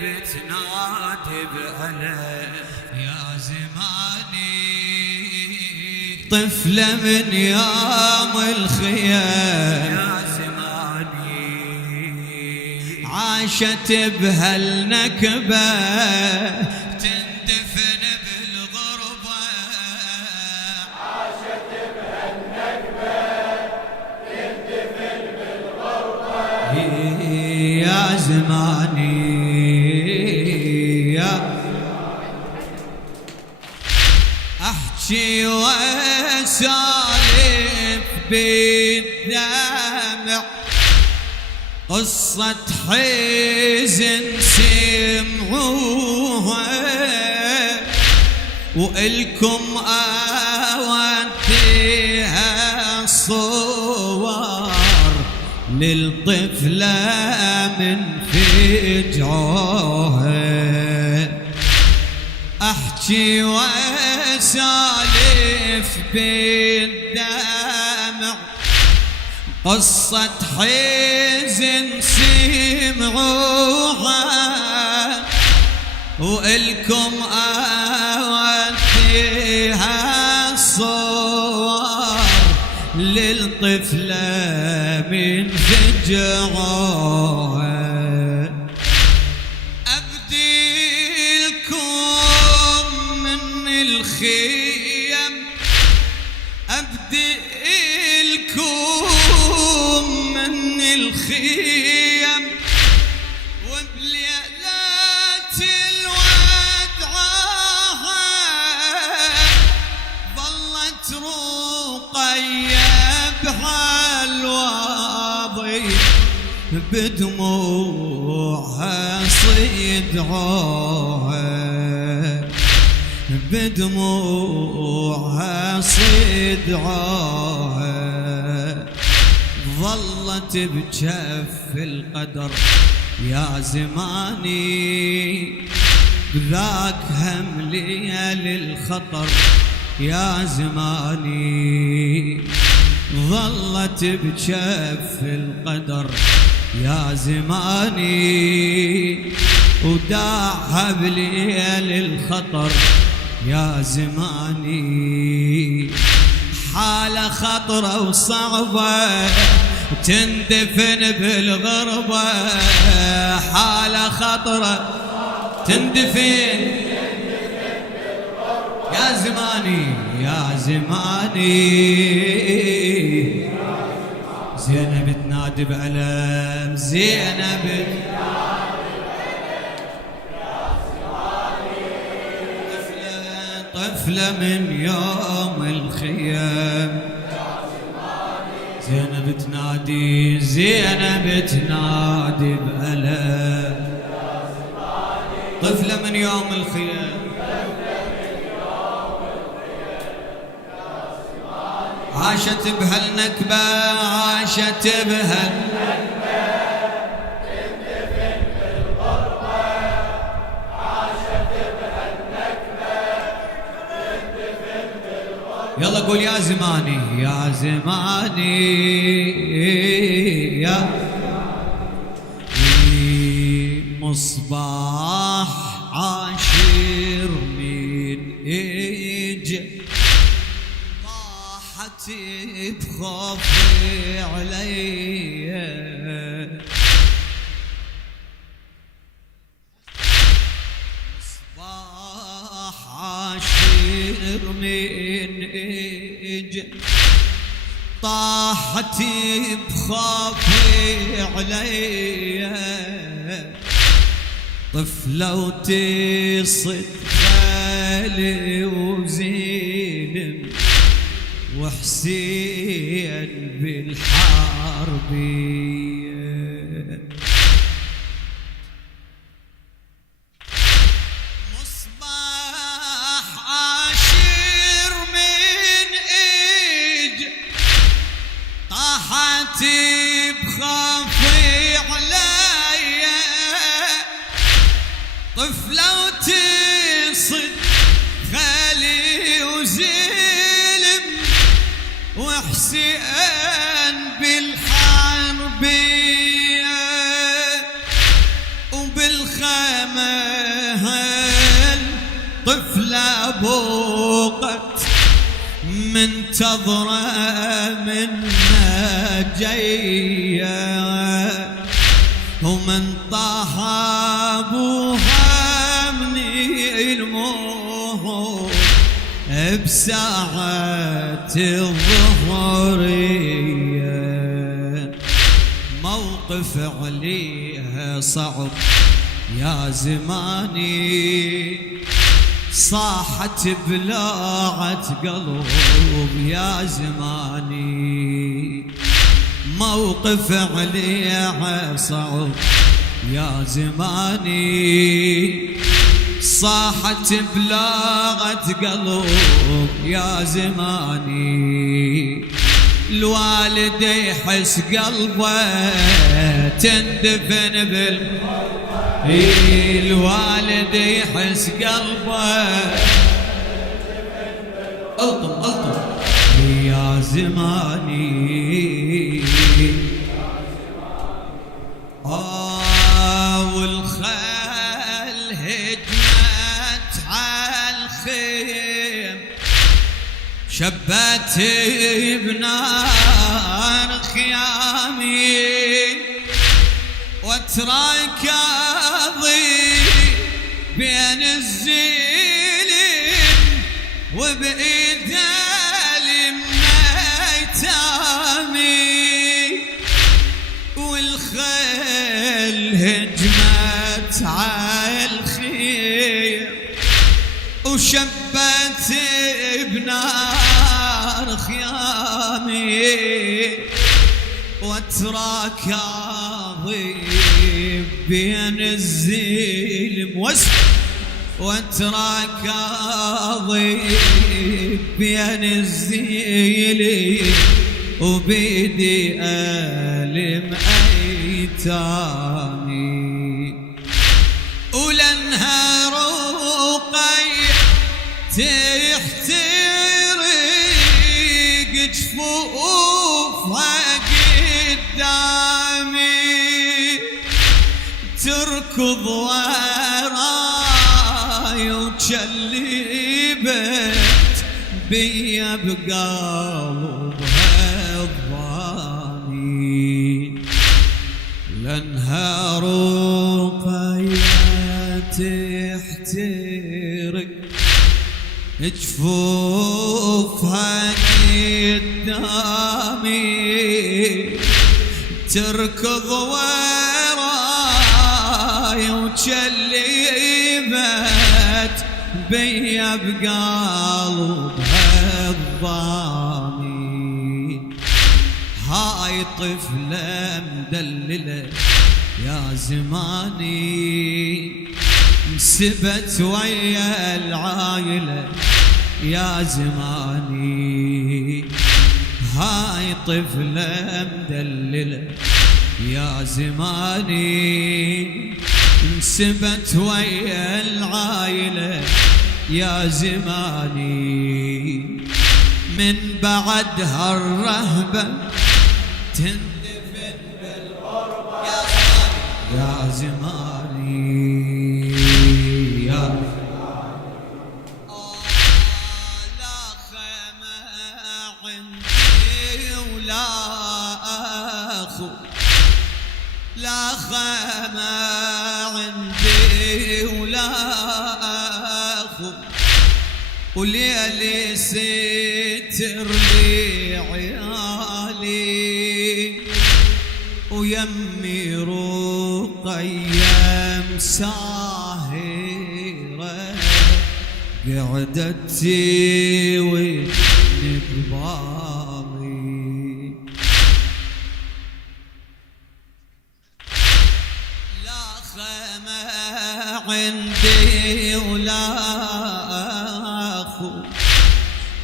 بتنادي بأله يا زماني طفلة من يوم الخيام يا زماني عاشت بهالنكبة تندفن بالغربة عاشت بهالنكبة تندفن بالغربة يا زماني يا احكي واسالف بالدمع قصة حزن سمعوها وإلكم أوديها الصور للطفلة من فجعوها أحكي وأسالف بالدمع قصة حزن سمعوها وإلكم أوديها الصور للطفلة من فجعوها أبديلكم من الخيم أبديلكم من الخيم وبليلات الودعها ظلت رقية بهالواضي بدموعها صيدعوها بدموعها صيدعوها ظلت بجف القدر يا زماني بذاك هم ليل الخطر يا زماني ظلت بجف القدر يا زماني وداعها بليل الخطر يا زماني حالة خطرة وصعبة تندفن بالغربة حالة خطرة تندفن يا زماني يا زماني زينب تنادي بألم زينب طفلة من يوم الخيام زينب تنادي زينب تنادي بألم طفلة من يوم الخيام عاشت بهالنكبة عاشت بهالنكبة تندفن بالغربة عاشت بهالنكبة تندفن بالغربة يلا قول يا زماني يا زماني يا مصباح عاشر من اجى طاحت بخوفي علي مصباح عاشر من اجى طاحت بخوفي علي طفلة وتصد خالي وزينب وحسين بالحربية مصباح عاشر من اج طاحت بخافي علي طفلة وتصد خالي وزلم وحسين بالحربية وبالخ الخيمة طفلة بوقت منتظرة منا جاية ومن طاح ابوها من الموت بساعة الظهرية. موقف عليها صعب يا زماني، صاحت بلاعة قلب يا زماني. موقف عليها صعب يا زماني، صاحت بلاغة قلب يا زماني. الوالد يحس قلبه تندفن الوالد يحس قلبه الطم يا زماني. والخيل هجمت على الخيم، شبت بنار خيامي، واترك اضيء بين الزلم وبإيد الميتامي. والخيل هجمت على الخيم وشبت بنار خيامي، واترك اضيء بين الزلم واترك اضيء بين الزلم وبيدي ألم أيتامي. ولنها رقية تحترق جفوفها قدامي، تركض وراي وتشلبت بيا بقلبها الضاني. لانها رقية تحترق جفوفها قدامي، تركض وراي وتشلبت بيا بقلبها الضامي. هاي طفلة مدللة يا زماني، انسبت ويا العايلة يا زماني. هاي طفلة مدللة يا زماني، انسبت ويا العايلة يا زماني. من بعدها الرهبة تندفن بالغربة يا زماني يا زماني. لا خيمة عندي ولا أخو، لا خيمة عندي ولا أخو، وليلي ستر لي عيالي، ويمي رقية مساهرة قعدت ونقبالي. لا خيمة عندي ولا أخو،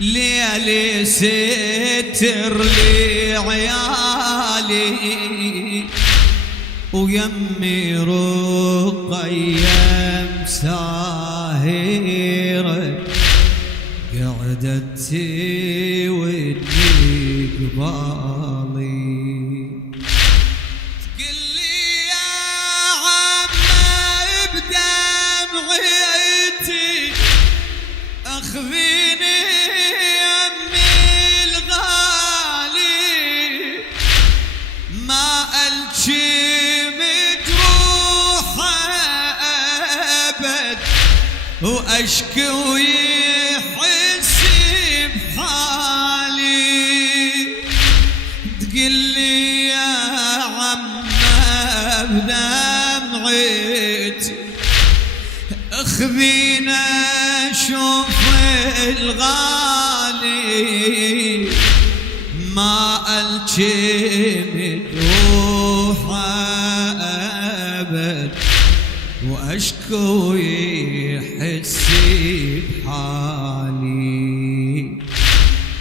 ليلي ستر لي عيالي، ويمي رقية مساهرة قعدت ودي قبالي. تقلي يا عمي اخذيني يمي الغالي ما الجي مجروحه ابد واشكي ويحس بحالي تقلي يا عم بدمعتي اخذينا شوف الغالي ما الجي مجروحه ابد واشكو يحس بحالي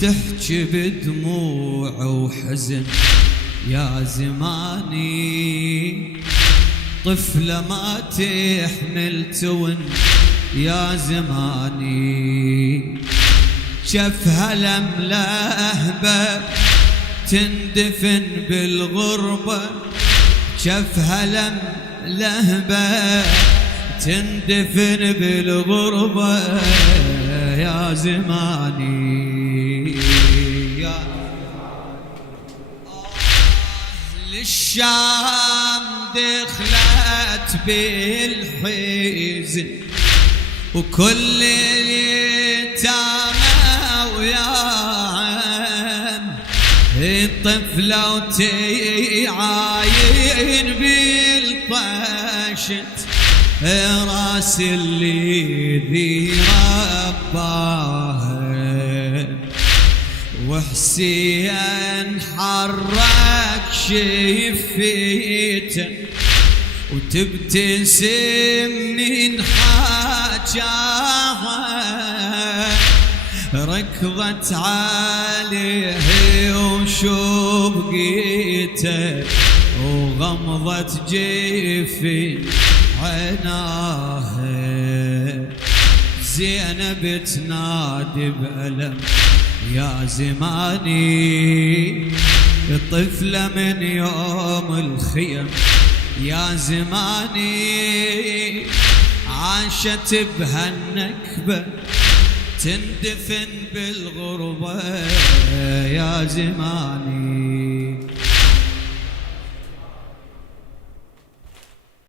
تحكي بدموع وحزن يا زماني طفلة ما تحمل تون يا زماني شفها لملهبة تندفن بالغربة شفها لملهبة تندفن بالغربة يا زماني يا للشام دخلت بالحزن وكل اليتامى وياهم الطفلة وتعاين بالطشت راس اللي ذي رباها وحسين حرك شفيته وتبتسم من حاجاها ركضت عليه وشبقيته وغمضت جفن عناها زينب تنادي بألم يا زماني الطفلة من يوم الخيم يا زماني عاشت بهالنكبة تندفن بالغربة يا زماني